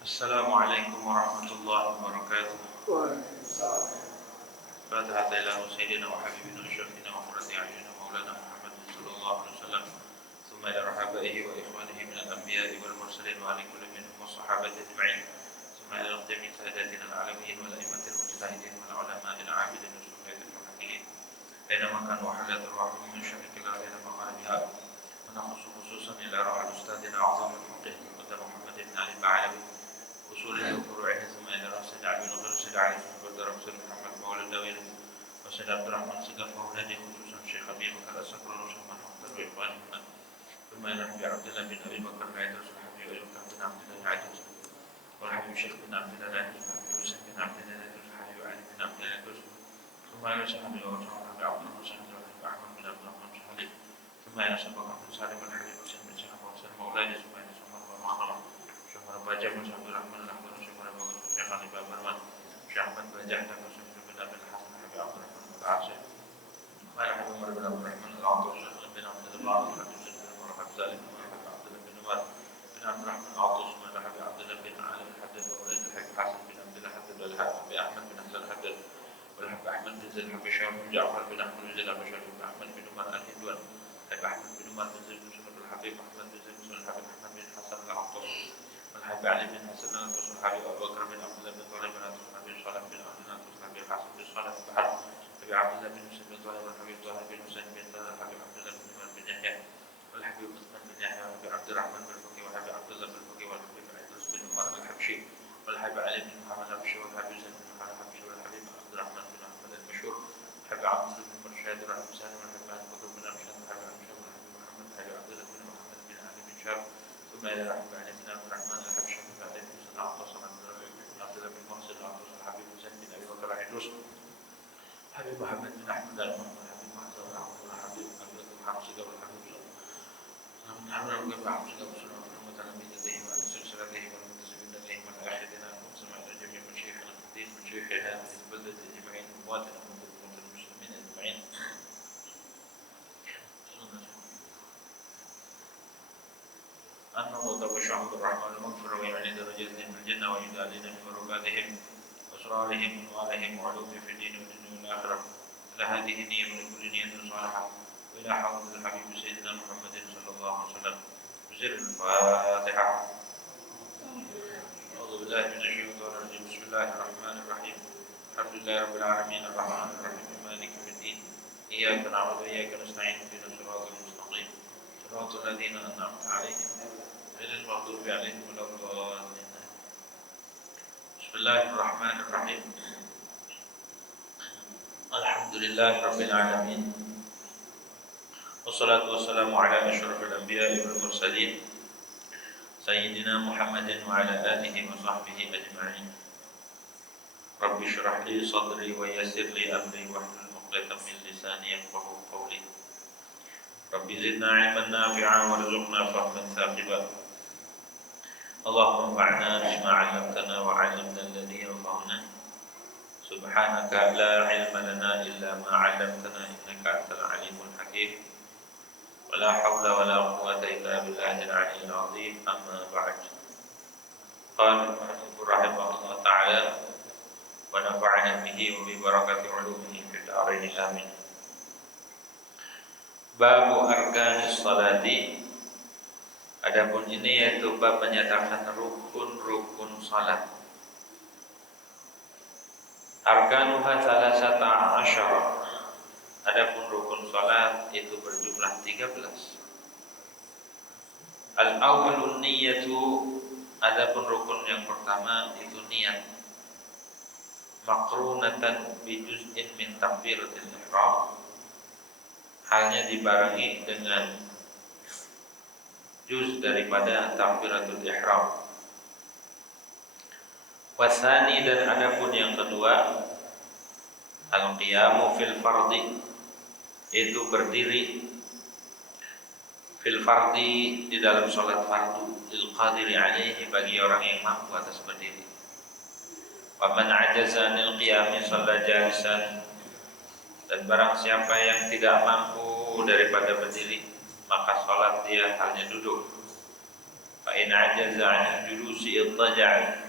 Assalamualaikum warahmatullahi wabarakatuh. Fatiha ila sayyidina wa habibina wa syafiina wa qurrati a'yunina maulana Muhammad sallallahu alaihi wasallam. Thumma ila rahabaihi wa ikhwanihi min al-anbiya'i wal mursalin wa ali kulli minhum wa sahabati ajma'in. Thumma ila jami' sadatina al-alamin wal a'immatil mujtahidin wal ulama'il 'abidin wa sunnati al-muhaqiqin. Bainama kan wa halat ar-rahim min syarqil ardi ila magharibiha. Wa nakhussu khususan ila rahal ustadina 'azam al-faqih Muhammad ibn Ali al-Ba'alawi. وصوله وفروعه ثم إلى رأس العبد وغير سيد علي وقدر رسول محمد مولى الدويل وسيد عبد الرحمن سقف وهنادي خصوصا الشيخ أبي بكر الأسكر وشيخ محمد وإخوانهما ثم إلى أبي عبد الله بن أبي بكر العيدرس والحبيب أبي بكر بن عبد الله العيدرس والحبيب الشيخ بن عبد الله العيدرس والحبيب يوسف بن عبد الله العيدرس والحبيب علي بن عبد الله العيدرس ثم إلى صحابي وصحابي عبد الله وصحابي والحبيب أحمد بن عبد الرحمن صحابي ثم إلى سبقة بن سالم والحبيب حسين بن سحب وحسين مولاي ثم إلى سمر ومخرم شهر باجر من شهر الرحمن الرحمن شهر بغض الشيخ علي بن برمان شيخ أحمد بن جهل وشيخ بن أبي الحسن حبيب عبد الرحمن بن العاشر وإلى حبيب عمر بن عبد الرحمن العطوش بن عبد الله وحبيب سيد بن عمر حبيب سالم وحبيب عبد الله بن عمر بن عبد الرحمن العطوش وإلى حبيب عبد الله بن علي بن حدد وولد الحبيب حسن بن عبد الله حدد والحبيب أحمد بن حسن حدد والحبيب أحمد بن زيد الحبيب شهر بن جعفر بن أحمد بن زيد الحبيب شهر بن أحمد بن عمر الهندوان الحبيب أحمد بن عمر بن زيد بن سنة الحبيب أحمد بن زيد بن سنة الحبيب أحمد بن حسن العطوش والحبيب علي بن حسن العطوش والحبيب أبو بكر بن عبد الله بن طالب بن عطوش والحبيب صالح بن عبد الله والحبيب حسن بن صالح بن بحر الحبيب عبد الله بن يوسف بن طالب والحبيب طاهر بن حسين بن طالب الحبيب عبد الله بن عمر بن يحيى والحبيب عثمان بن يحيى والحبيب عبد الرحمن بن فقيه والحبيب عبد الله بن فقيه والحبيب عيدروس بن عمر الحبشي والحبيب علي بن محمد الحبشي والحبيب زيد بن محمد الحبشي والحبيب عبد الرحمن بن احمد المشهور والحبيب عبد الله بن مرشد والحبيب سالم والحبيب ابي بكر بن ارشد والحبيب عبد الله بن محمد والحبيب عبد الله بن محمد بن علي بن شاب ثم الى الحبيب علي بن عبد الرحمن الحبشي والحبيب علي بن سنة عطاس عبد الله بن محسن العطاس والحبيب زيد بن ابي بكر عيدروس الحبيب محمد بن احمد المحمد والحبيب محمد بن احمد والحبيب عبد الله بن حفص والحبيب محمد بن عبد الله بن سلام محمد النبي لديهم وعلى سلسلتهم والمنتسبين اليهم والاخرين المسلم على جميع مشايخنا في الدين مشايخ هذه البلده اجمعين امواتنا واموات المسلمين اجمعين. النظر وشعب الرحمن المغفر ويعني درجاتهم في الجنه ويدالين من بركاتهم واسرارهم وانوارهم وعلومهم في الدين والدنيا والاخره. الى هذه النيه ولكل نيه صالحه والى حضره الحبيب سيدنا محمد صلى الله عليه وسلم. بسر الفاتحه. أعوذ بالله من الشيطان الرجيم. بسم الله الرحمن الرحيم. الحمد لله رب العالمين الرحمن الرحيم مالك يوم الدين إياك نعبد وإياك نستعين اهدنا الصراط المستقيم صراط الذين أنعمت عليهم غير المغضوب عليهم ولا الضالين. بسم الله الرحمن الرحيم. الحمد لله رب العالمين والصلاة والسلام على أشرف الأنبياء والمرسلين سيدنا محمد وعلى آله وصحبه أجمعين. رب اشرح لي صدري ويسر لي أمري واحلل عقدة من لساني يفقهوا قولي. رب زدنا علما نافعا وارزقنا فهما ثاقبا. اللهم انفعنا بما علمتنا وعلمنا الذي ينفعنا. سبحانك لا علم لنا إلا ما علمتنا إنك أنت العليم الحكيم. ولا حول ولا قوة إلا بالله العلي العظيم. أما بعد. قال المؤلف رحمه الله تعالى ونفعنا به وببركة علومه في الدارين آمين. باب arkanis salati. Adapun ini yaitu bab menyatakan rukun-rukun salat. Arkanuha salasata asyara. Adapun rukun salat itu berjumlah 13. Al-awwalun niyatu. Adapun rukun yang pertama itu niat. Makrunatan bi juz'in min takbiratil ihram. Halnya dibarengi dengan juz daripada takbiratul ihram. Wasani dan adapun yang kedua al-qiyamu fil fardi, itu berdiri fil fardi di dalam salat fardu lil qadiri alaihi, bagi orang yang mampu atas berdiri. Wa man ajaza anil qiyami shalla jalisan, dan barang siapa yang tidak mampu daripada berdiri maka salat dia halnya duduk. Fa in ajaza 'anil julusi ittaja'a.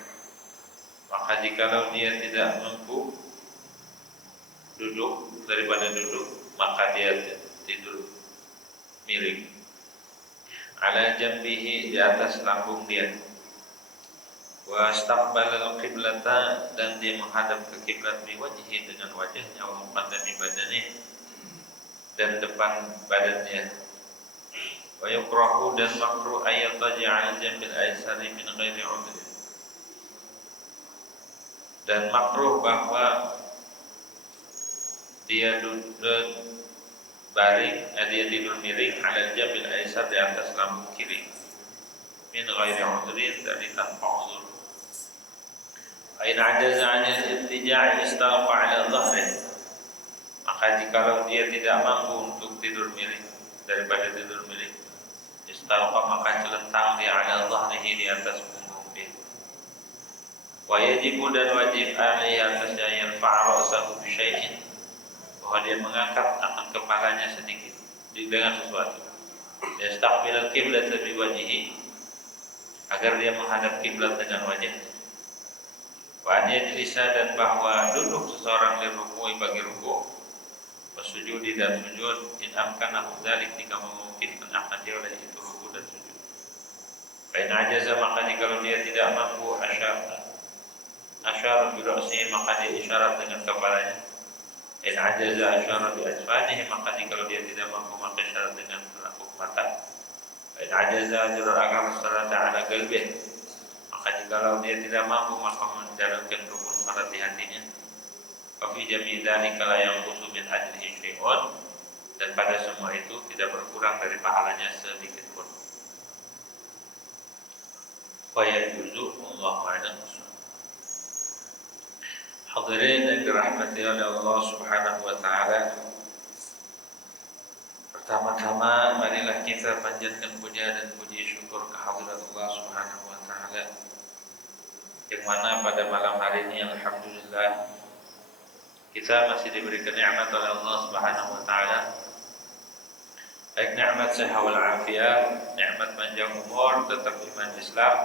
Maka jikalau dia tidak mampu duduk daripada duduk, maka dia tidur miring. Ala jambihi, di atas lambung dia. Wa istaqbala al-qiblata, dan dia menghadap ke kiblat bi wajhihi, dengan wajahnya, wa muqaddami badanihi, dan depan badannya. Wa yukrahu, dan makruh ayataja 'ala jambil aysari min ghairi 'udhr. Dan makruh bahwa dia dia tidur miring 'ala jambil aysar, di atas lambung kiri, min ghairi 'udhrin, dari tanpa uzur. Fa in ajaza 'anil ittija' istalqa 'ala dhahrihi. Maka jikalau dia tidak mampu untuk tidur miring, daripada tidur miring, istalqa, maka celentang dia 'ala dhahrihi, di atas punggung dia. Wa yajibu, dan wajib alaihi, atasnya, yarfa' ra'sahu bi syai'in, bahwa dia mengangkat akan kepalanya sedikit dengan sesuatu. Yastaqbil al-qiblat bi wajhihi, agar dia menghadap kiblat dengan wajahnya. Wa an yajlisa, dan bahwa duduk seseorang li ruku'i, bagi ruku', wa sujudi, dan sujud, in amkanahu dzalik, jika memungkinkan akan dia oleh itu ruku' dan sujud. Fa in ajaza, maka jikalau dia tidak mampu, asyara bi ra'sihi, maka dia isyarat dengan kepalanya. In ajaza asyara bi ajfanihi, maka jikalau dia tidak mampu, maka isyarat dengan pelapuk mata. In ajaza ajra'akan salata 'ala qalbihi, maka jikalau dia tidak mampu, maka menjalankan rukun salat di hatinya. Fa fi jami' dzalika la yanqusu min ajrihi syai'un, dan pada semua itu tidak berkurang dari pahalanya sedikit pun. Wa yajuzu, wallahu a'lam. Hadirin yang dirahmati oleh Allah Subhanahu wa taala. Pertama-tama marilah kita panjatkan puja dan puji syukur kehadirat Allah Subhanahu wa taala, yang mana pada malam hari ini alhamdulillah kita masih diberikan nikmat oleh Allah Subhanahu wa taala, baik nikmat sehat wal afiat, nikmat panjang umur, tetap iman Islam,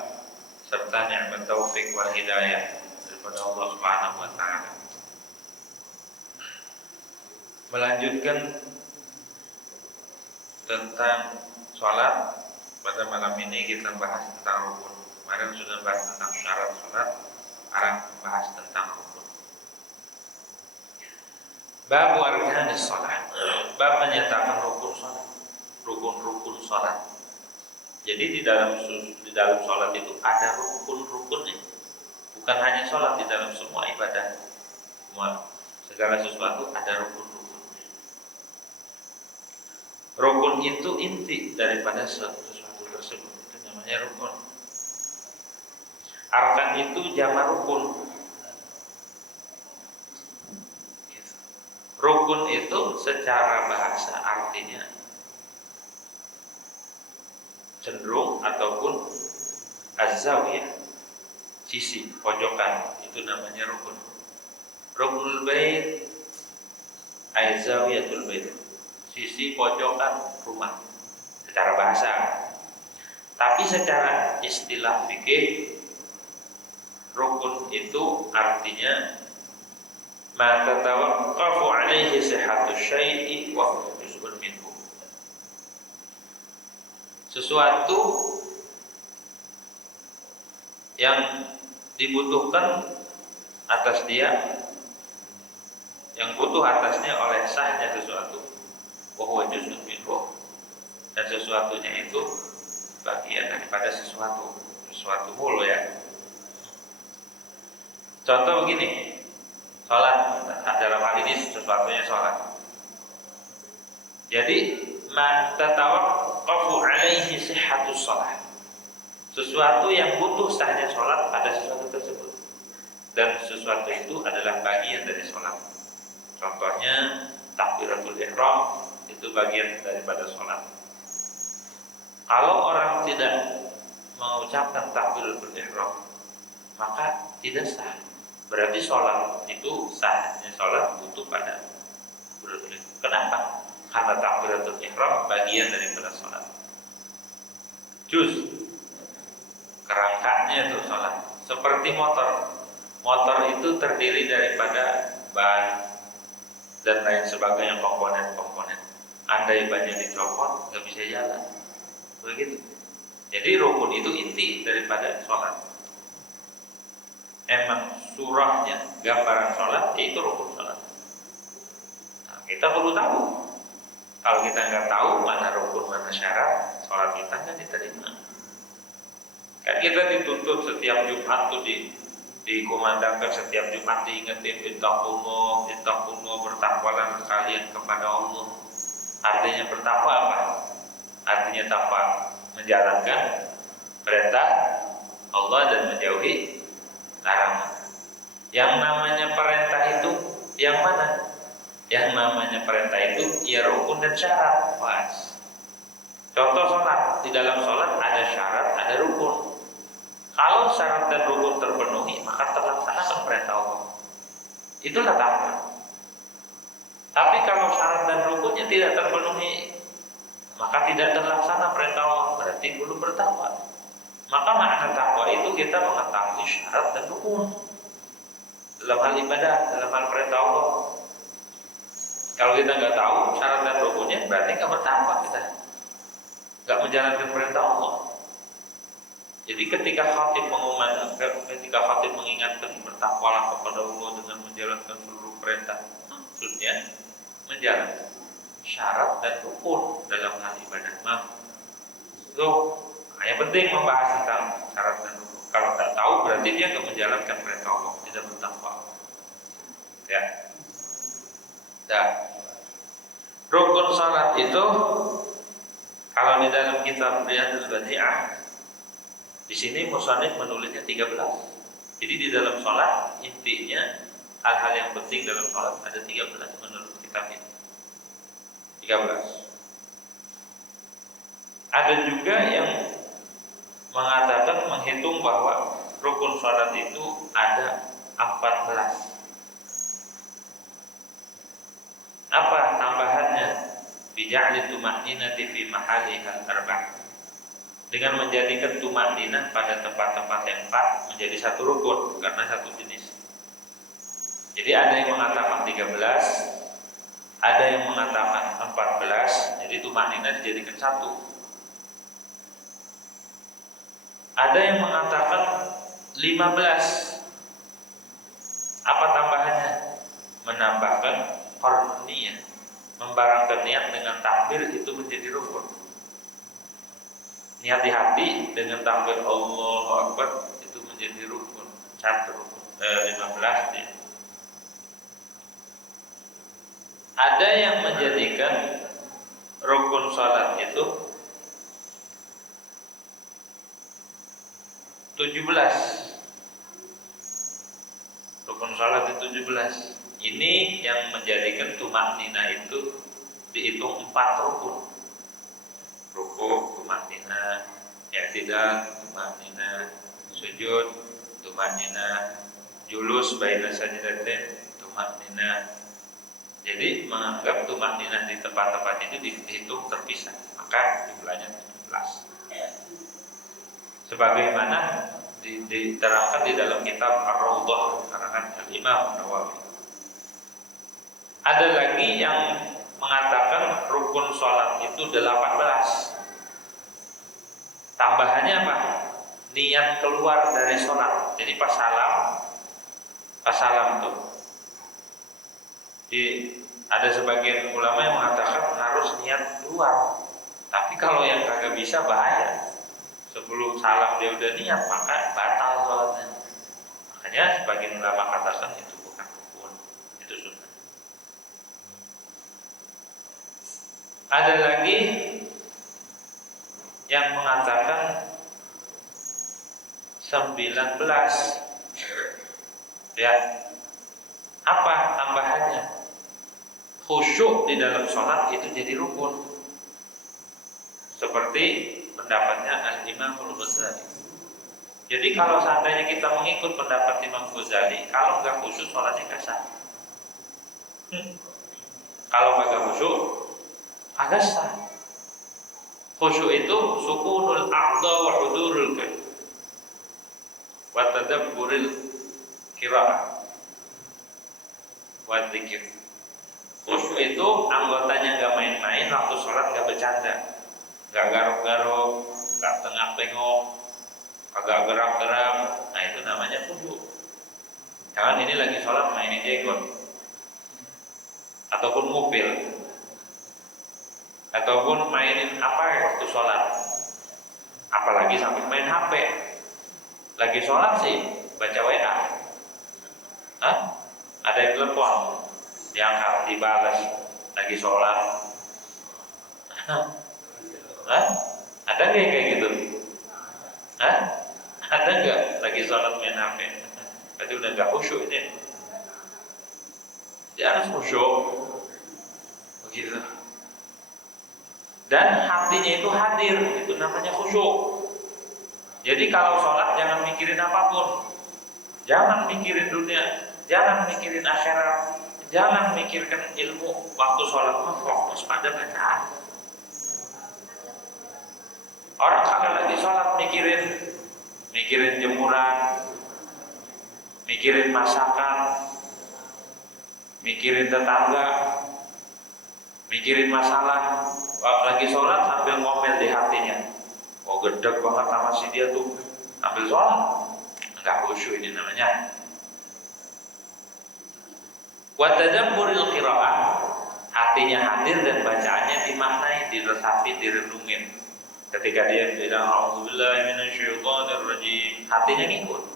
serta nikmat taufik wal hidayah daripada Allah Subhanahu wa taala. Melanjutkan tentang sholat, pada malam ini kita bahas tentang rukun. Kemarin sudah bahas tentang syarat sholat, sekarang bahas tentang rukun. Bab arkanis sholat, bab menyatakan rukun sholat, rukun-rukun sholat. Jadi di dalam sholat itu ada rukun-rukunnya. Bukan hanya sholat, di dalam semua ibadah, segala sesuatu ada rukun-rukunnya. Rukun itu inti daripada sesuatu tersebut, itu namanya rukun. Arkan itu jamak rukun. Rukun itu secara bahasa artinya cenderung ataupun az-zawiyah, sisi pojokan, itu namanya rukun. Ruknul bait ay zawiyatul bait, sisi pojokan rumah secara bahasa. Tapi secara istilah fikih, rukun itu artinya ma tatawaqqafu alaihi sihhatu syai'i wa huwa juz'un minhu, sesuatu yang dibutuhkan atas dia, yang butuh atasnya oleh sahnya sesuatu, wa huwa juz'un minhu, dan sesuatunya itu bagian daripada sesuatu mulu ya. Contoh begini, sholat, dalam hal ini sesuatunya sholat. Jadi ma tatawaqqafu alaihi sihhatus sholat, sesuatu yang butuh sahnya sholat pada sesuatu tersebut, dan sesuatu itu adalah bagian dari sholat. Contohnya takbiratul ihram, itu bagian daripada sholat. Kalau orang tidak mengucapkan takbiratul ihram, maka tidak sah. Berarti sholat itu sahnya sholat butuh pada takbiratul ihram. Kenapa? Karena takbiratul ihram bagian daripada sholat. seperti motor. Motor itu terdiri daripada ban dan lain sebagainya, komponen-komponen. Andai bannya dicopot, nggak bisa jalan. Begitu. Jadi rukun itu inti daripada sholat. Emang surahnya, gambaran sholat, itu rukun sholat. Nah, kita perlu tahu. Kalau kita nggak tahu mana rukun, mana syarat, sholat kita nggak diterima. Kan kita dituntut setiap Jumat tuh dikumandangkan, setiap Jumat diingetin ittaqullah, bertakwalah kalian kepada Allah. Artinya bertakwa apa? Artinya takwa menjalankan perintah Allah dan menjauhi larangan. Yang namanya perintah itu yang mana? Yang namanya perintah itu ya rukun dan syarat. Pas. Contoh sholat, di dalam sholat ada syarat, ada rukun. Kalau syarat dan rukun terpenuhi, maka terlaksanakan perintah Allah. Itulah takwa. Tapi kalau syarat dan rukunnya tidak terpenuhi, maka tidak terlaksana perintah Allah, berarti belum bertakwa. Maka makna takwa itu kita mengetahui syarat dan rukun dalam hal ibadah, dalam hal perintah Allah. Kalau kita nggak tahu syarat dan rukunnya, berarti nggak bertakwa kita, nggak menjalankan perintah Allah. Jadi ketika khatib mengingatkan bertakwalah kepada Allah dengan menjalankan seluruh perintah, maksudnya menjalankan syarat dan rukun dalam hal ibadah. Yang penting membahas tentang syarat dan rukun. Kalau tak tahu berarti dia nggak menjalankan perintah Allah, tidak bertakwa. Ya. Dan rukun salat itu kalau di dalam kitab Riyadhus Shalihin di sini musannif menulisnya 13. Jadi di dalam salat intinya hal-hal yang penting dalam salat ada 13 menurut kitab ini. 13. Ada juga yang mengatakan menghitung bahwa rukun salat itu ada 14. Apa tambahannya? Bija'li tuma'ninati fi mahaliha arba'. Dengan menjadikan tuma'ninah pada tempat-tempat yang 4 menjadi satu rukun karena satu jenis. Jadi ada yang mengatakan 13, ada yang mengatakan 14, jadi tuma'ninah dijadikan satu. Ada yang mengatakan 15. Apa tambahannya? Menambahkan qarnun niyah, membarangkan niat dengan takbir itu menjadi rukun. Niat di hati dengan takbir Allahu Akbar itu menjadi rukun. Satu rukun. 15 dia. Ada yang menjadikan rukun salat itu 17. Rukun salat itu 17. Ini yang menjadikan tuma'ninah itu dihitung 4 rukun. Rukuk, tuma'ninah, i'tidal, tuma'ninah, sujud, tuma'ninah, julus baina sajdatain, tuma'ninah. Jadi menganggap tuma'ninah di tempat-tempat itu dihitung terpisah, maka jumlahnya 17. Sebagaimana diterangkan di dalam kitab Ar-Raudhah karangan Al-Imam Nawawi. Ada lagi yang mengatakan rukun sholat itu 18. Tambahannya apa? Niat keluar dari sholat. Jadi pas salam tuh. Ada sebagian ulama yang mengatakan harus niat keluar. Tapi kalau yang kagak bisa bahaya. Sebelum salam dia udah niat, maka batal sholatnya. Makanya sebagian ulama katakan itu bukan rukun, itu sunnah. Ada lagi yang mengatakan 19. Ya. Apa tambahannya? Khusyuk di dalam sholat itu jadi rukun. Seperti pendapatnya Al-Imam Al-Ghazali. Jadi kalau seandainya kita mengikut pendapat Imam Ghazali, kalau nggak khusyuk sholatnya nggak sah. Kalau nggak khusyuk, agak sah. Khusyuk itu sukunul a'dha wa hudurul qalb. wa tadabburil qiraah wa dzikir. Khusyuk itu anggotanya nggak main-main, waktu sholat nggak bercanda, nggak garuk-garuk, nggak tengah-tengok, agak gerak-gerak. Nah itu namanya khusyuk. Jangan ini lagi sholat mainin jenggot, ataupun mobil, ataupun mainin apa waktu sholat. Apalagi sampai main HP. Lagi sholat sih baca WA. Hah? Ada yang telepon, diangkat, dibalas, lagi sholat. Hah? Ada nggak yang kayak gitu? Hah? Ada nggak lagi sholat main HP? Berarti udah nggak khusyuk ini. Dia harus khusyuk, begitu. Dan hatinya itu hadir, itu namanya khusyuk. Jadi kalau sholat jangan mikirin apapun, jangan mikirin dunia, jangan mikirin akhirat, jangan mikirkan ilmu. Waktu sholat mah fokus pada bacaan. Orang kalau lagi sholat mikirin jemuran, mikirin masakan, mikirin tetangga, mikirin masalah. Lagi sholat sambil ngomel di hatinya, oh gedeg banget sama si dia tuh, sambil sholat. Enggak khusyuk ini namanya. Wa tadabburil qiraah, hatinya hadir dan bacaannya dimaknai, diresapi, direnungin. Ketika dia bilang a'udzubillahi minasyaitonir rajim, hatinya ngikut.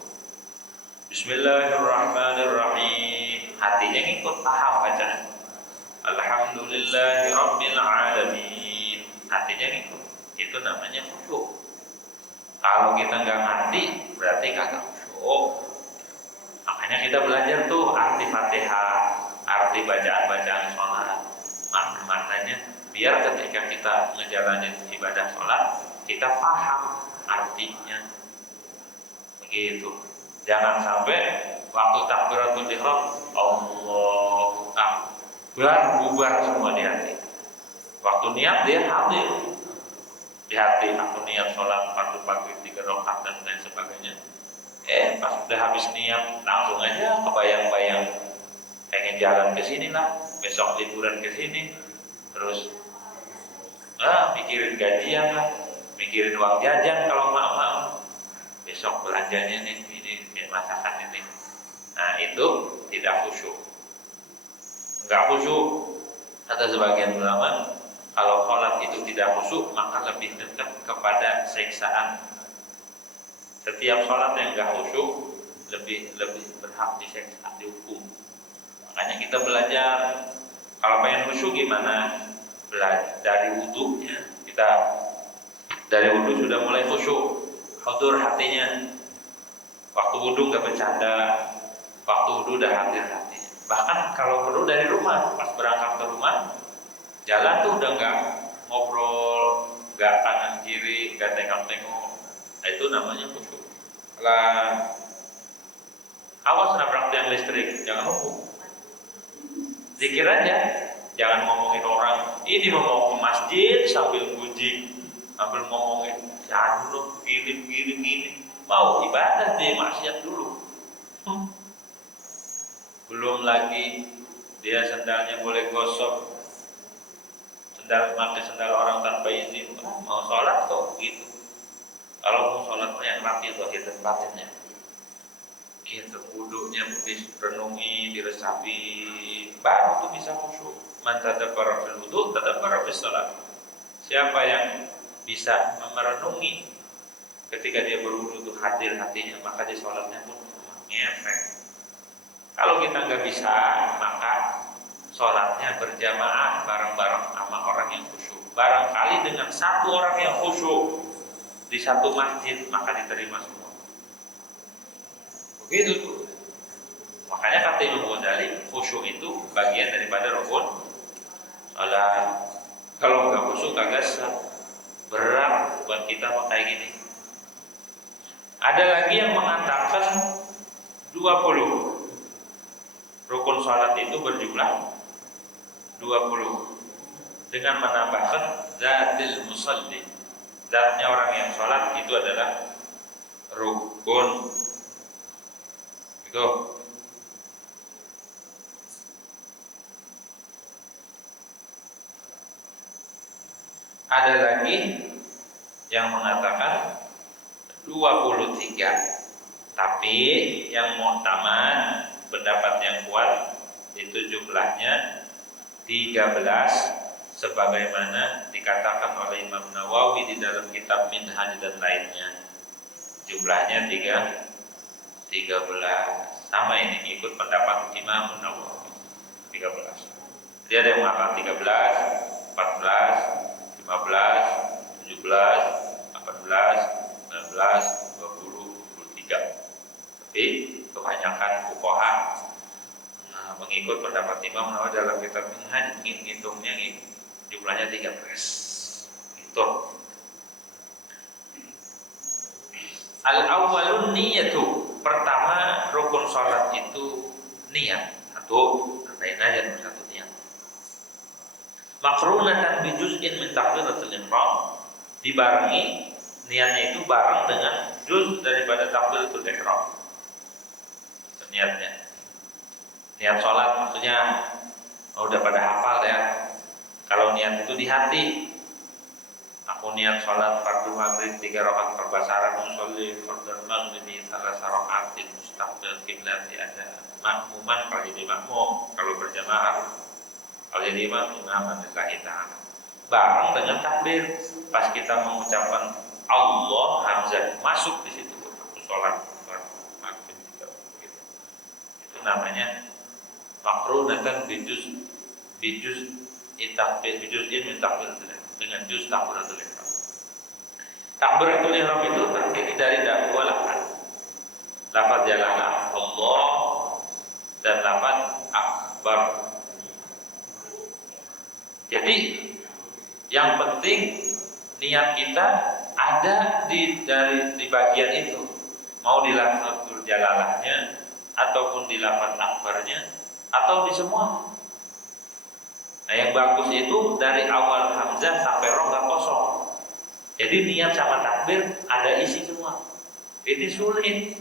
Bismillahirrahmanirrahim, hatinya ngikut, paham bacaan. Alhamdulillahi rabbil alamin, hatinya ngikut. Itu namanya khusyuk. Kalau kita nggak ngerti, berarti kagak khusyuk. Makanya kita belajar tuh arti Fatihah, arti bacaan-bacaan sholat, maknanya, biar ketika kita ngejalanin ibadah sholat, kita paham artinya. Begitu. Jangan sampai waktu takbiratul ihram, Allahu Akbar, bubar semua di hati. Waktu niat dia hadir di hati, aku niat sholat fardu maghrib 3 rakaat dan lain sebagainya. Pas udah habis niat, langsung aja kebayang-bayang pengen jalan ke sini lah, besok liburan ke sini, terus mikirin gajian lah, mikirin uang jajan kalau mau, besok belanjanya nih, ini masakan ini. Nah itu tidak khusyuk. Enggak khusyuk, kata sebagian ulama, kalau sholat itu tidak khusyuk, maka lebih dekat kepada siksaan. Setiap sholat yang enggak khusyuk lebih berhak disiksa, dihukum. Makanya kita belajar, kalau pengen khusyuk gimana? Belajar dari wudunya. Kita dari wudu sudah mulai khusyuk, hudur hatinya. Waktu wudu enggak bercanda, waktu wudu udah hadir hatinya. Bahkan kalau perlu dari rumah, pas berangkat ke rumah, jalan tuh udah nggak ngobrol, nggak kanan kiri, nggak tengok-tengok. Nah, itu namanya khusyuk. Lah, awas nabrak tiang listrik, jangan ngomong. Zikir aja, jangan ngomongin orang. Ini mau ke masjid sambil muji, sambil ngomongin, jangan lu gini. Mau ibadah deh, maksiat dulu. Belum lagi dia sendalnya boleh gosok, pakai sendal orang tanpa izin, mau sholat kok gitu. Kalau mau sholat yang rapi zahir dan batinnya, gitu. Wudunya direnungi, diresapi, baru tuh bisa khusyuk. Man tadabbara fil wudu, tadabbara fis shalat. Siapa yang bisa merenungi ketika dia berwudu tuh hadir hatinya, maka di sholatnya pun ngefek. Kalau kita nggak bisa, maka sholatnya berjamaah bareng-bareng sama orang yang khusyuk. Barangkali dengan satu orang yang khusyuk di satu masjid, maka diterima semua. Begitu tuh. Makanya kata Imam Ghazali, khusyuk itu bagian daripada rukun sholat. Kalau nggak khusyuk kagak sah. Berat buat kita pakai gini. Ada lagi yang mengatakan 20. Rukun sholat itu berjumlah 20 dengan menambahkan zatil musalli. Zatnya orang yang sholat itu adalah rukun. Itu. Ada lagi yang mengatakan 23, tapi yang muhtamad, pendapat yang kuat itu jumlahnya 13 sebagaimana dikatakan oleh Imam Nawawi di dalam kitab Minhaj dan lainnya. Jumlahnya 13. Sama ini ikut pendapat Imam Nawawi 13. Jadi ada yang mengatakan 13, 14, 15, 17, 18, 19, 20, 23. Tapi kebanyakan fuqaha mengikut pendapat Imam Nawawi dalam kitab Minhaj, ngitungnya jumlahnya 13. Itu. Al-awwalun niyatu. Pertama rukun salat itu niat. Satu, tandain aja nomor satu niat. Makrunatan bi juz'in min takbiratul ihram, dibarengi niatnya itu bareng dengan juz daripada takbiratul ihram. Niatnya. Niat sholat maksudnya udah pada hafal ya. Kalau niat itu di hati. Aku niat sholat fardu maghrib 3 rakaat perbasaran, musolli fardhu maghrib 3 rakaatin mustaqbil qiblat, ada makmuman kalau jadi makmum, kalau berjamaah, kalau jadi imam lillahi ta'ala. Bareng dengan takbir pas kita mengucapkan Allah, hamzah masuk di situ aku sholat fardu maghrib 3 gitu. Itu namanya makrunatan bijuz itakbir bijuzin min takbiratul ihram, dengan juz takbiratul ihram. Takbiratul ihram itu terdiri dari dua lafaz. Lafaz jalalah Allah dan lafaz akbar. Jadi yang penting niat kita ada di bagian itu, mau di lafazul jalalahnya ataupun di lafaz akbarnya atau di semua. Nah yang bagus itu dari awal hamzah sampai roh gak kosong. Jadi niat sama takbir ada isi semua. Ini sulit.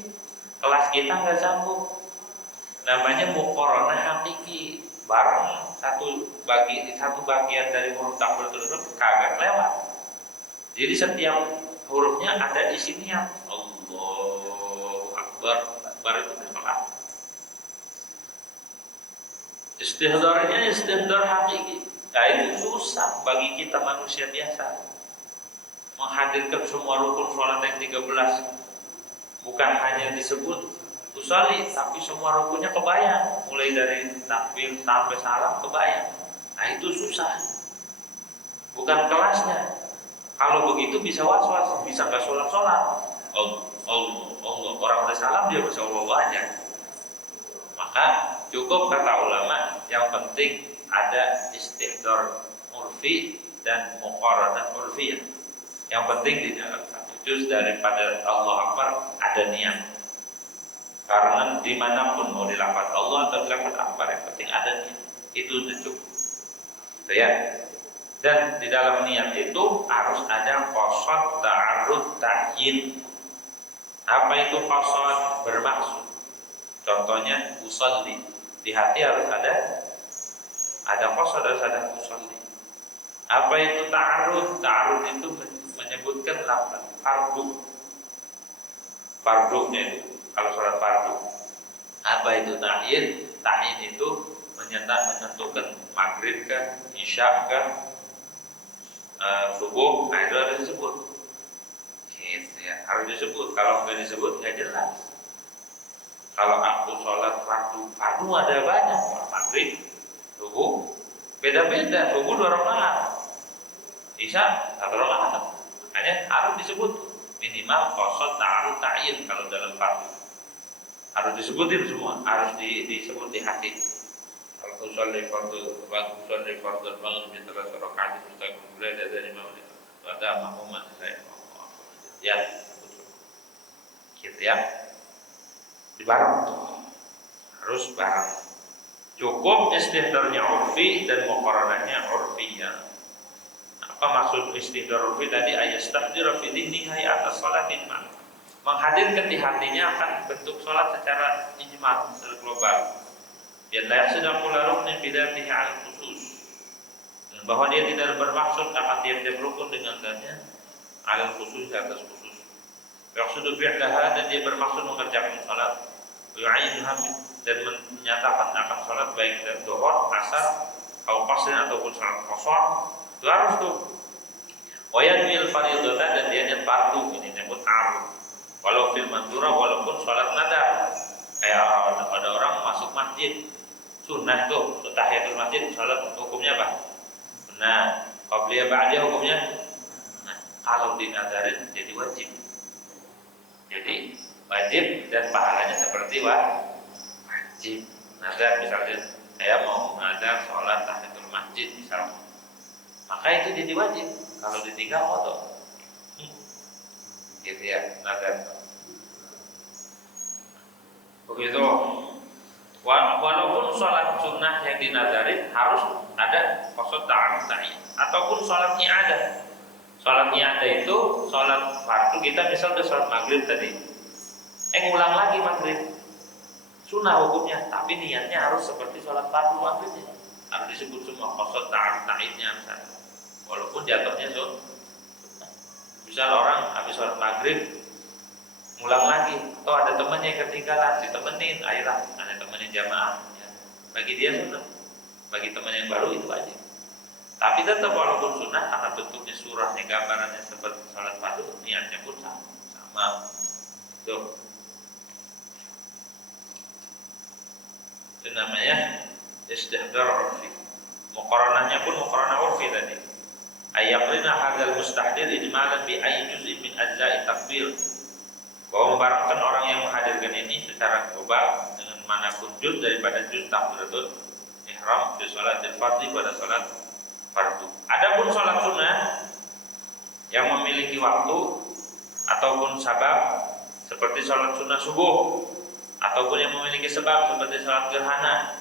Kelas kita nggak sanggup. Namanya muqaranah hakiki. Bareng satu bagian dari huruf takbir tersebut kagak lewat. Jadi setiap hurufnya ada isi niat. Allahu Akbar. Akbar itu berkelas. Istihdharnya istihdhar hakiki. Nah itu susah bagi kita manusia biasa menghadirkan semua rukun sholat yang 13. Bukan hanya disebut usolli, tapi semua rukunnya kebayang, mulai dari takbir sampai salam kebayang. Nah itu susah. Bukan kelasnya. Kalau begitu bisa was-was, bisa nggak sholat. Allah, orang udah salam dia bisa Allah aja. Maka cukup kata ulama, yang penting ada istihdhar urfi dan muqaranah urfiyah. Yang penting di dalam satu juz daripada Allah Akbar ada niat. Karena dimanapun mau dilafaz Allah atau dilafaz Akbar, yang penting ada niat. Itu sudah cukup. Itu ya. Dan di dalam niat itu harus ada qasad, ta'arrud, ta'yin. Apa itu qasad? Bermaksud. Contohnya usolli, di hati harus ada qasad, harus ada usolli. Apa itu ta'arud? Ta'arud itu menyebutkan lafaz fardu. Fardunya itu kalau sholat fardu. Apa itu ta'yin? Ta'yin itu menentukan maghrib kah, isya kah, subuh. Nah itu harus disebut. Gitu ya, harus disebut. Kalau nggak disebut nggak jelas. Kalau aku sholat fardu ada banyak, maghrib, subuh, beda-beda. Subuh 2 rakaat, isya 1 rakaat. Makanya harus disebut minimal qasad, ta'arud, ta'yin kalau dalam fardu. Harus disebutin semua, harus disebut di hati. Kalau usolli fardu maghrib 3 rakaat mustaqbil dari maulid. Ada makmuman saya. Ya, gitu ya. Dibareng tuh, harus bareng. Cukup istihdharnya urfi dan muqaranahnya urfiyah. Apa maksud istihdhar urfi tadi? Ayastahdhir fi dhihnihi atas salatin ma. menghadirkan di hatinya akan bentuk sholat secara ijma, secara global. Ya la yaqsidu kullu ruknin bidatihi 'ala khusus. Bahwa dia tidak bermaksud akan tiap-tiap rukun dengan zatnya 'ala khusus, atas khusus. Yaqsidu fi'laha, dan dia bermaksud mengerjakan sholat. Yu'ayyinuha, dan menyatakan akan sholat baik zuhur, asar, atau qasr ataupun sholat qasar. Itu harus tuh. Wa yanwil fardhata, dan dia niat fardu, ini disebut ta'arrud. Walau fil mandura, walaupun sholat nadar. Kayak ada orang masuk masjid sunnah tuh, tahiyatul masjid, sholat hukumnya apa? Nah, qabliyah ba'diyah hukumnya. Nah, kalau dinadarin jadi wajib. Jadi wajib dan pahalanya seperti wajib. Nadar misalnya saya mau nadar sholat tahiyatul masjid misalnya, maka itu jadi wajib. Kalau ditinggal qada. Gitu ya, nadar. Begitu. Walaupun sholat sunnah yang dinadarin harus ada qasd ta'arrud, ataupun sholat i'adah. Sholat i'adah itu sholat fardu, kita misal udah sholat maghrib tadi, ngulang lagi maghrib, sunnah hukumnya, tapi niatnya harus seperti sholat fardu maghribnya, harus disebut semua qasd ta'arrud-nya harus ada. Walaupun jatuhnya sunnah. Misal orang habis sholat maghrib ngulang lagi, atau ada temannya yang ketinggalan, ditemenin, ayolah, ada temannya jamaah, ya. Bagi dia sunnah, bagi teman yang baru itu wajib. Tapi tetap walaupun sunnah, karena bentuknya surahnya, gambarannya seperti salat fardu, niatnya pun sama. Tuh. Itu namanya istihdar urfi. Muqaranahnya pun muqaranah urfi tadi. Ayaqrina hadzal mustahdir ijmalan bi ayyi juz'in min ajza'i takbir. Bahwa membarengkan orang yang menghadirkan ini secara global dengan manapun juz daripada juz takbiratul ihram di sholatil fardhi, pada sholat fardu. Adapun sholat sunnah yang memiliki waktu ataupun sabab seperti sholat sunnah subuh, ataupun yang memiliki sebab seperti sholat gerhana,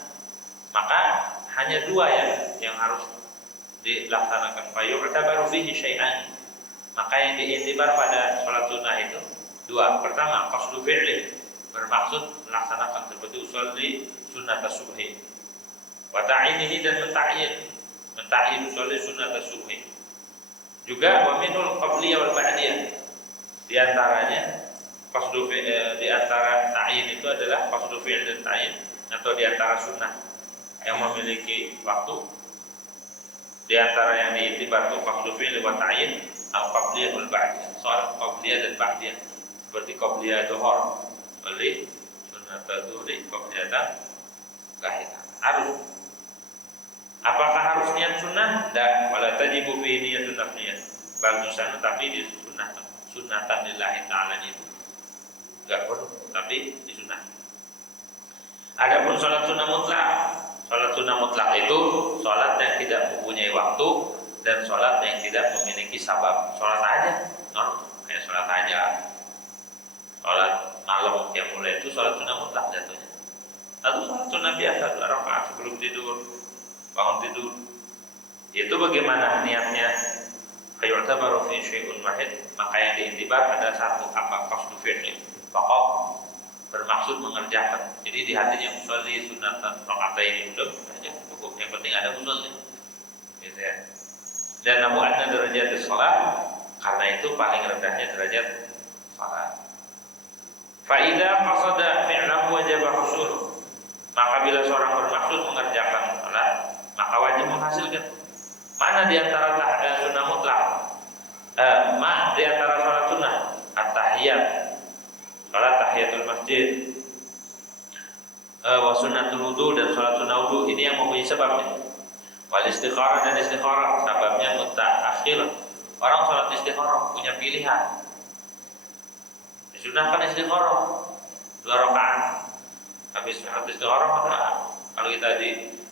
maka hanya dua yang harus dilaksanakan. Fayu'tabaru fihi syai'an. Maka yang diiktibar pada sholat sunnah itu dua. Pertama, qasdu fi'li, bermaksud melaksanakan seperti usolli sunnat subhi. Wa ta'inihi, dan menta'yin usolli sunnat subhi. Juga wa minul qabliyah wal ba'diyah. Di antaranya qasdu di antara ta'yin itu adalah qasdu fi'l dan ta'yin, atau di antara sunnah yang memiliki waktu. Di antara yang diiktibar itu qasdu fi'l wa ta'yin, al-qabliyah wal ba'diyah. Soal qabliyah dan ba'diyah. Seperti qabliyah dhuhur, oleh sunnat dhuhri, qabliyah lahita. Harus. Apakah harus niat sunnah? Tidak. Wala tajibu fi niyatun nafliyah. Bagusan, tapi di sunnatan lillahi ta'ala itu enggak perlu, tapi di sunnah. Adapun sholat sunnah mutlak. Sholat sunnah mutlak itu sholat yang tidak mempunyai waktu dan sholat yang tidak memiliki sabab. Sholat aja, kayak sholat aja. Sholat malam yang mulai itu sholat sunnah mutlak jatuhnya. Atau sholat sunnah biasa 2 rakaat sebelum tidur, bangun tidur. Itu bagaimana niatnya? Fayu'tabaru fi syai'un wahid. Maka yang diiktibar ada satu, apa? Qasdu fi'li. Pokok bermaksud mengerjakan. Jadi di hatinya usolli sunnatan raka'ataini, udah aja cukup. Yang penting ada usolli. Gitu ya. Dan namu anna derajat sholat, karena itu paling rendahnya derajat sholat. Fa'idha qasada fi'lahu wajaba husuluh. Maka bila seorang bermaksud mengerjakan salat, maka wajib menghasilkan. Mana di antara sunnah mutlak? Di antara salat sunnah at-tahiyat, salat tahiyatul masjid, wa sunnatul wudu, dan salat sunnah wudu. Ini yang mempunyai sebabnya. Wal istikharah, dan istikharah sebabnya mutaakhir. Orang salat istikharah punya pilihan. Disunahkan istikharah 2 rakaat. Habis istikharah, maka kalau kita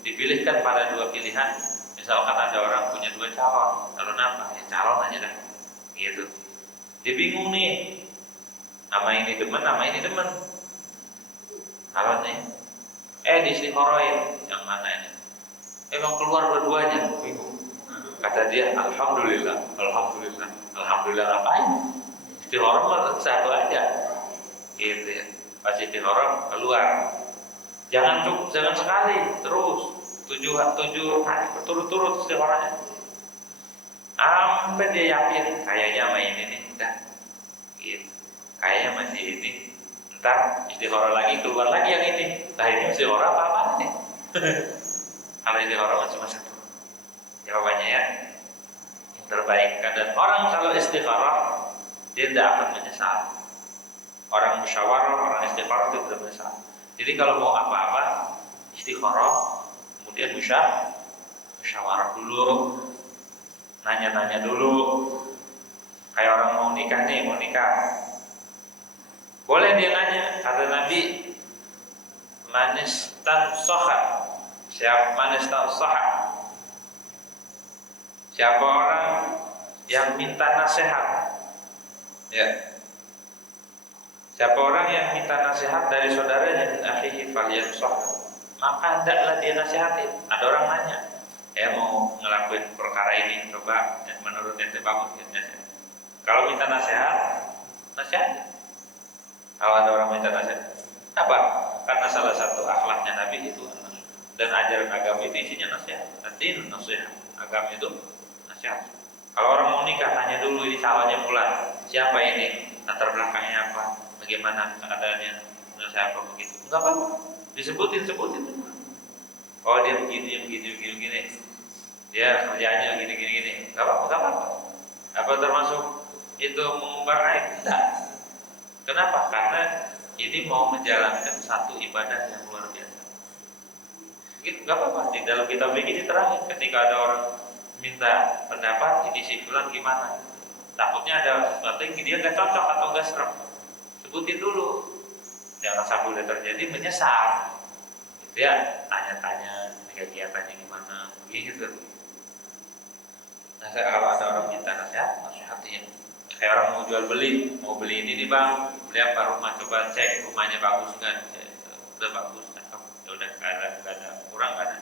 dipilihkan pada 2 pilihan, misalkan ada orang punya 2 calon apa? Ya calon aja dah. Gitu. Dia bingung nih. Nama ini demen, nama ini demen. Calonnya. Di istikharahin yang mana ini? Emang keluar dua-duanya, bingung. Kata dia, alhamdulillah. Alhamdulillah ngapain? Istikharah mah satu aja. gitu ya. Pas istikharah keluar. Jangan sekali, terus 7 hari berturut-turut istikharahnya. Sampai dia yakin kayaknya sama ini nih, udah gitu. Kayaknya masih ini, ntar istikharah lagi keluar lagi yang ini. Nah ini istikharah apa nih? Kalau istikharah cuma satu. Jawabannya ya yang terbaik. Dan orang kalau istikharah dia tidak akan menyesal. Orang musyawarah, orang istikharah itu tidak menyesal. Jadi kalau mau apa-apa istikharah, kemudian musyawarah dulu, nanya-nanya dulu. Kayak orang mau nikah nih, mau nikah, boleh dia nanya. Kata Nabi, manis tansoha, siapa orang yang minta nasihat, ya. Siapa orang yang minta nasihat dari saudaranya min akhihi falyansah, maka hendaklah dia nasihatin. Ada orang nanya, mau ngelakuin perkara ini, coba menurut ente bagus ya. Kalau minta nasihat, nasihat. Kalau ada orang minta nasihat, apa? Karena salah satu akhlaknya Nabi itu, dan ajaran agama itu isinya nasihat. Ad-din nasihat, agama itu nasihat. Kalau orang mau nikah, tanya dulu ini calonnya pula, siapa ini, latar belakangnya apa, bagaimana keadaannya, siapa begitu. Enggak apa-apa, disebutin. Oh dia begini. Dia kerjanya gini. Enggak apa-apa. Apa termasuk itu mengumbar aib? Tidak. Kenapa? Karena ini mau menjalankan satu ibadah yang luar biasa. Gitu, enggak apa-apa. Di dalam kitab fikih diterangin ketika ada orang minta pendapat ini si fulan gimana. Takutnya ada sesuatu yang dia nggak cocok atau nggak serap. Sebutin dulu. Jangan sampai terjadi menyesal. Gitu ya, tanya-tanya kegiatannya gimana, begitu. Nah, kalau ada orang minta nasihatin. Kayak orang mau jual beli, mau beli ini nih bang, beli apa rumah, coba cek rumahnya bagus kan? Udah bagus, cakep. Ya udah nggak ada kurang nggak ada.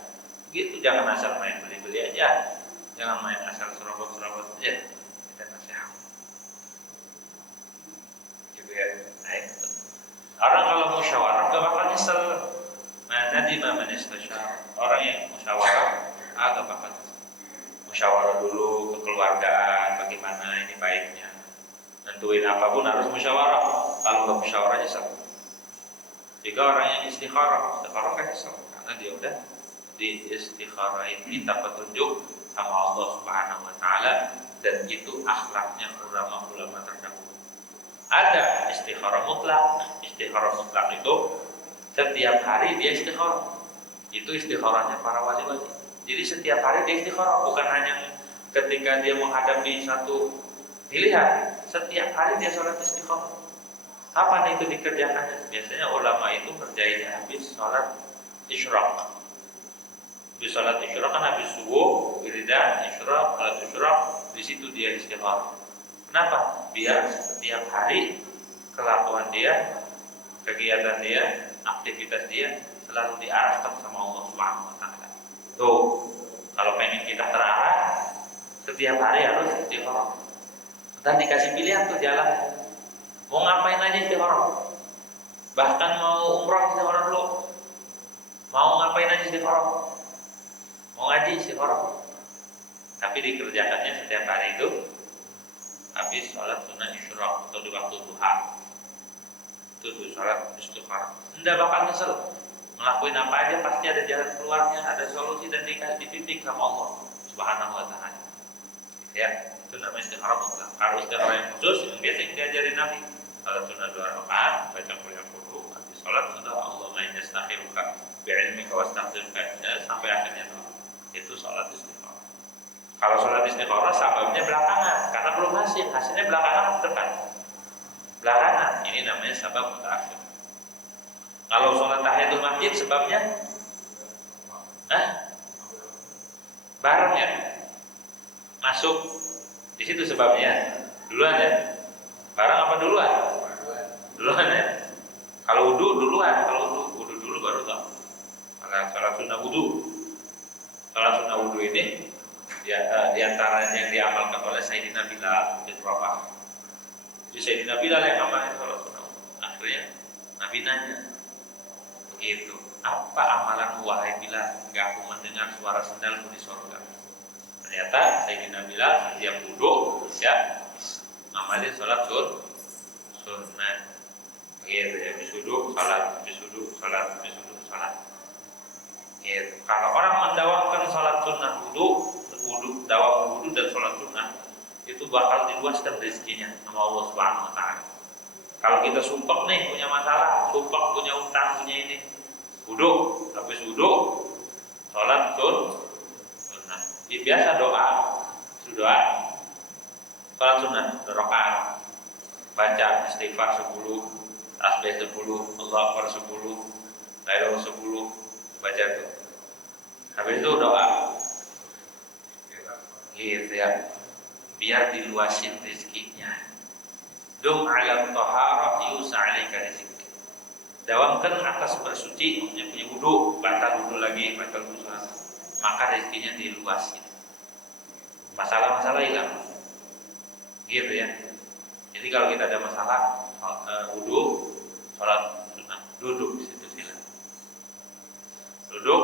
Gitu, jangan asal main beli aja, jangan main asal serobot aja. Kita nasihat. Gitu ya. Nah, itu. Orang kalau musyawarah gak bakal nyesel. Nah, tadi namanya istisyarah. Orang yang musyawarah agak bakal nyesel. Musyawarah dulu kekeluargaan, bagaimana ini baiknya. Nentuin apapun harus musyawarah. Kalau nggak musyawarah nyesel. Jika orang yang istikharah kan nyesel karena dia udah di istikharah ini minta petunjuk sama Allah Subhanahu Wa Taala, dan itu akhlaknya ulama terdahulu. Ada istikharah mutlak. Istikharah mutlak itu setiap hari dia istikharah. Itu istikharahnya para wali-wali. Jadi setiap hari dia istikharah, bukan hanya ketika dia menghadapi satu pilihan. Setiap hari dia sholat istikharah. Kapan itu dikerjakannya? Biasanya ulama itu kerjainnya habis sholat isyraq. Habis sholat isyraq kan habis subuh, wiridan, isyraq, sholat isyraq, di situ dia istikharah. Kenapa? Biar setiap hari kelakuan dia, kegiatan dia, aktivitas dia selalu diarahkan sama Allah Subhanahu Wa Taala. Tuh, kalau pengen kita terarah, setiap hari harus istikharah. Dan dikasih pilihan tuh jalan. Mau ngapain aja istikharah. Bahkan mau umrah istikharah dulu. Mau ngapain aja istikharah. Mau ngaji istikharah. Tapi dikerjakannya setiap hari itu habis sholat sunnah isyraq atau di waktu duha. Itu sholat istikharah. Nggak bakal nyesel. Ngelakuin apa aja pasti ada jalan keluarnya, ada solusi, dan dibimbing sama Allah Subhanahu Wa Taala. Ya. Itu namanya istikharah mutlak. Kalau istikharah yang khusus yang biasa yang diajarin Nabi, kalau sunnah 2 rakaat baca qul huwallahu, habis salat sudah Allahumma inni astakhiruka bi'ilmika wastaghfiruka sampai akhirnya doa. Itu salat istikharah. Kalau salat istikharah sababnya belakangan karena belum hasilnya belakangan atau depan. Belakangan, ini namanya sabab mutaakhir. Kalau salat tahiyatul masjid sebabnya bareng ya. Masuk di situ sebabnya. Duluan ya. Barang apa duluan? Duluan ya. Kalau wudu duluan, wudu dulu baru tahu. Kalau salat sunnah wudu. Salat sunnah wudu ini di antaranya yang diamalkan oleh Sayyidina Bilal bin Rabah. Jadi Sayyidina Bilal yang amalkan salat sunnah wudu. ya. Nabi nanya, begitu, apa amalan wahai Bilal hingga aku mendengar suara sendalmu di surga? Ternyata Sayyidina Bilal setiap duduk ya ngamalin sholat sunnah. Begitu ya, habis duduk salat, habis duduk salat, habis duduk salat. Gitu. Kalau orang mendawamkan sholat sunnah dawam wudu dan sholat sunnah, itu bakal diluaskan rezekinya sama Allah Subhanahu Wa Taala. Kalau kita sumpek nih punya masalah, sumpek punya utang, punya ini, wudu, habis wudu, sholat sunnah. Biasa doa, sholat sunnah, rakaat, baca istighfar 10, tasbih 10, Allahu Akbar 10, la ilaha 10, baca itu. Habis itu doa, gitu ya, biar diluasin rezekinya. Dum ala taharah yus'alika rizq. Dawamkan atas bersuci, punya wudu, batal wudu lagi, batal wudu lagi, maka rezekinya diluasin. Masalah-masalah hilang. Gitu ya. Jadi kalau kita ada masalah wudu, sholat sunnah, duduk di situ sila. Duduk,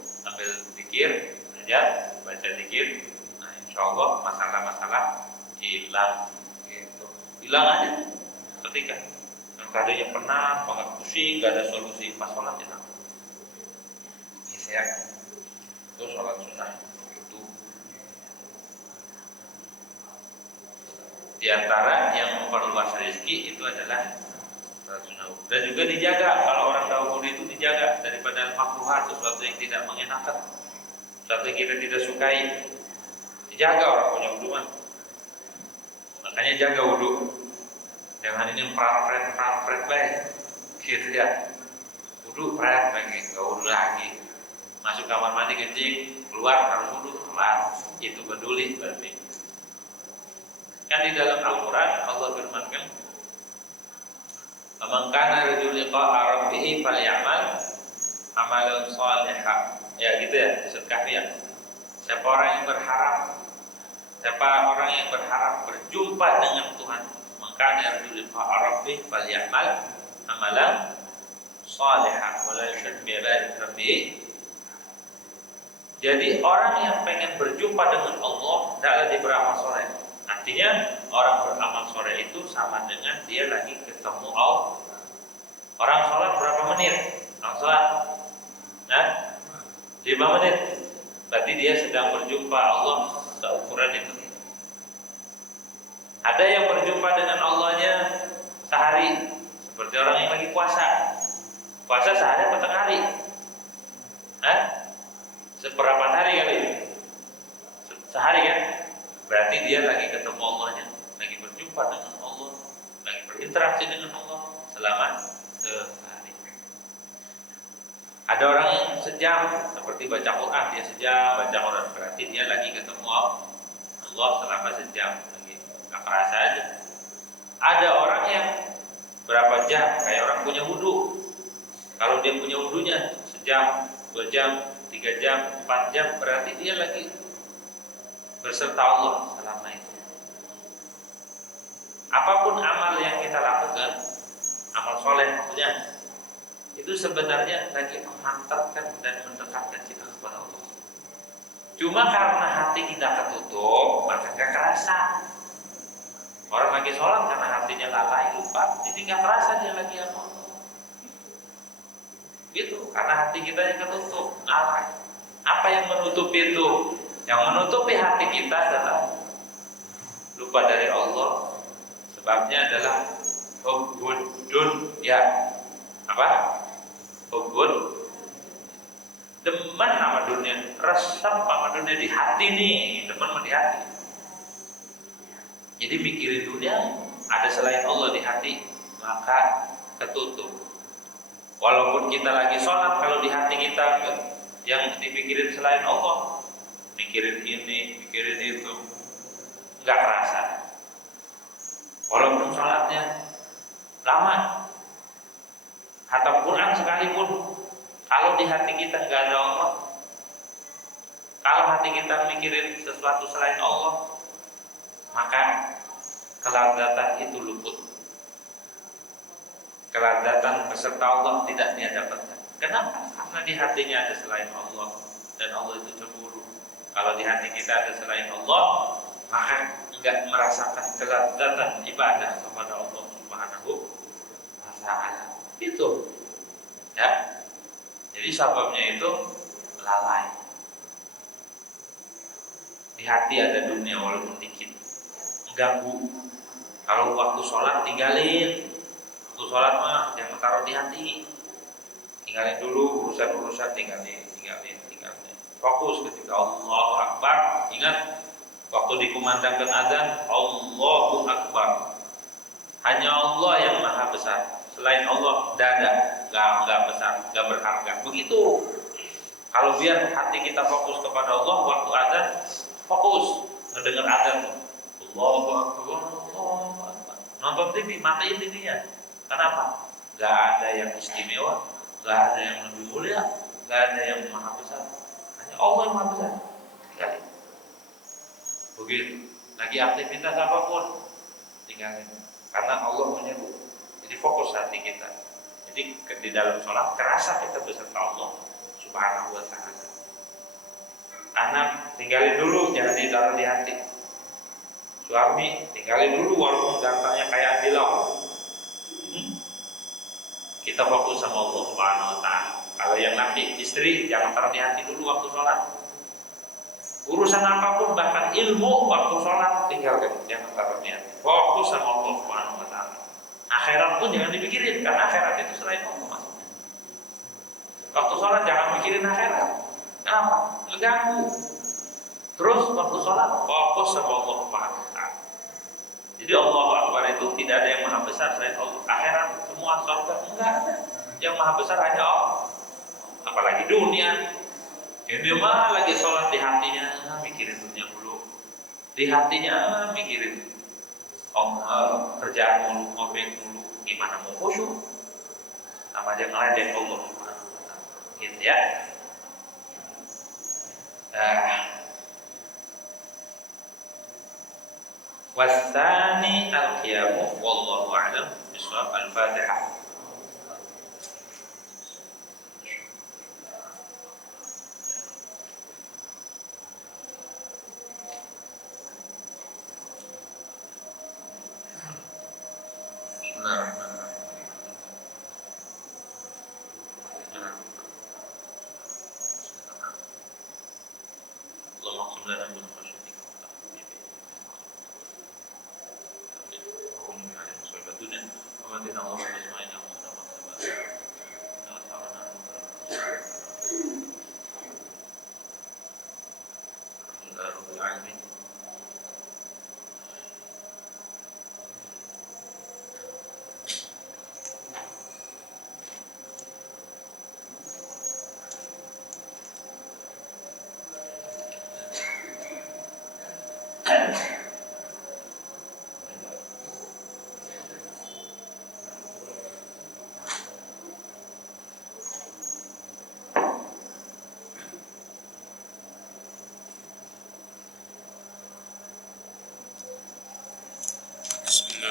sambil zikir, aja baca zikir. Nah, insyaallah masalah-masalah hilang. Hilang aja ketika yang tadinya penat, banget pusing, gak ada solusi, pas sholat hilang. Yes, ya. Itu sholat sunnah. Itu di antara yang memperluas rezeki itu adalah sholat sunnah. Dan juga dijaga, kalau orang tahu itu dijaga daripada makruhat, sesuatu yang tidak mengenakan, sesuatu yang kita tidak sukai. Dijaga orang punya wudu kan. Makanya jaga wudu. Jangan ini prat-pret baik. Gitu ya. Wudu prat lagi, enggak wudu lagi. Masuk kamar mandi kencing, keluar harus wudu, kelar. Itu peduli berarti. Kan di dalam Al-Qur'an Allah firmankan, "Man kana yarju liqa'a rabbih falyamal amalan shalihan." Ya gitu ya, di surat Kahfi ya. Siapa orang yang berharap berjumpa dengan Tuhan, maka yarju liqa'a rabbih falyamal amalan shalihan wa la yusyrik bi ibadati rabbih. Jadi orang yang pengen berjumpa dengan Allah hendaklah dia beramal saleh. Artinya orang beramal saleh itu sama dengan dia lagi ketemu Allah. Orang sholat berapa menit? Orang sholat, 5 menit. Berarti dia sedang berjumpa Allah seukuran itu. Ada yang berjumpa dengan Allahnya sehari, seperti orang yang lagi puasa. Puasa sehari atau setengah hari? Seperempat hari kali? Sehari kan? Berarti dia lagi ketemu Allahnya, lagi berjumpa dengan Allah, lagi berinteraksi dengan Allah selama sehari. Ada orang yang sejam, seperti baca Quran, dia sejam baca Quran, berarti dia lagi ketemu Allah selama sejam. Gak kerasa aja. Ada orang yang berapa jam, kayak orang punya wudu. Kalau dia punya wudunya sejam, 2 jam, 3 jam, 4 jam, berarti dia lagi berserta Allah selama itu. Apapun amal yang kita lakukan, amal soleh maksudnya, itu sebenarnya lagi menghantarkan dan mendekatkan kita kepada Allah. Cuma karena hati kita ketutup, maka gak kerasa. Orang lagi sholat karena hatinya lalai, lupa, jadi nggak terasa dia lagi amal. Gitu, karena hati kita yang ketutup, lalai. Apa yang menutupi itu? Yang menutupi hati kita adalah lupa dari Allah. Sebabnya adalah hubbud dunya. Apa? Hubbud, demen sama dunia, resep sama dunia di hati nih, demen sama di hati. Jadi mikirin dunia, ada selain Allah di hati, maka ketutup. Walaupun kita lagi sholat, kalau di hati kita yang dipikirin selain Allah, mikirin ini, mikirin itu, nggak kerasa. Walaupun sholatnya lama, hatam Quran sekalipun, kalau di hati kita nggak ada Allah, kalau hati kita mikirin sesuatu selain Allah, maka kelazatan itu luput. Kelazatan beserta Allah tidak dia dapatkan. Kenapa? Karena di hatinya ada selain Allah dan Allah itu cemburu. Kalau di hati kita ada selain Allah, maka enggak merasakan kelezatan ibadah kepada Allah Subhanahu wa taala. Itu. Ya. Jadi sebabnya itu lalai. Di hati ada dunia walaupun dikit, mengganggu. Kalau waktu sholat tinggalin. Waktu sholat mah jangan taruh di hati. Tinggalin dulu urusan-urusan, tinggalin. Fokus ketika Allahu Akbar. Ingat, waktu dikumandangkan azan, Allahu Akbar. Hanya Allah yang maha besar. Selain Allah, nggak besar, nggak berharga. Begitu. Kalau biar hati kita fokus kepada Allah, waktu azan fokus ngedengar azan. Allahu Akbar, Allahu Akbar. Nonton TV, matiin TV-nya. Kenapa? Nggak ada yang istimewa, nggak ada yang lebih mulia, nggak ada yang maha besar. Hanya Allah yang maha besar. Tinggalin. Begitu. Lagi aktivitas apapun, tinggalin. Karena Allah menyuruh. Jadi fokus hati kita. Jadi di dalam sholat kerasa kita beserta Allah Subhanahu wa taala. Anak tinggalin dulu, jangan ditaruh di hati. Suami tinggalin dulu walaupun gantengnya kayak bilau. Kita fokus sama Allah Subhanahu wa taala. Kalau yang laki, istri jangan taruh di hati dulu waktu sholat. Urusan apapun, bahkan ilmu waktu sholat tinggalkan, jangan taruh di hati. Fokus sama Allah Subhanahu wa taala. Akhirat pun jangan dipikirin, karena akhirat itu selain Allah maksudnya. Waktu sholat jangan mikirin akhirat. Kenapa? Ngeganggu. Terus waktu sholat fokus sama Allah Subhanahu wa taala. Jadi Allahu Akbar itu tidak ada yang maha besar selain Allah. Akhirat semua surga enggak ada. Yang maha besar hanya Allah. Apalagi dunia. Ini mah lagi sholat di hatinya mikirin dunia dulu. Di hatinya mikirin kerjaan mulu, ngobek mulu, gimana mau khusyuk? Sama aja ngeledek Allah Subhanahu wa taala. Gitu ya. Wasani al-qiyamu wallahu a'lam bishawab. Al-Fatihah. Alhamdulillah.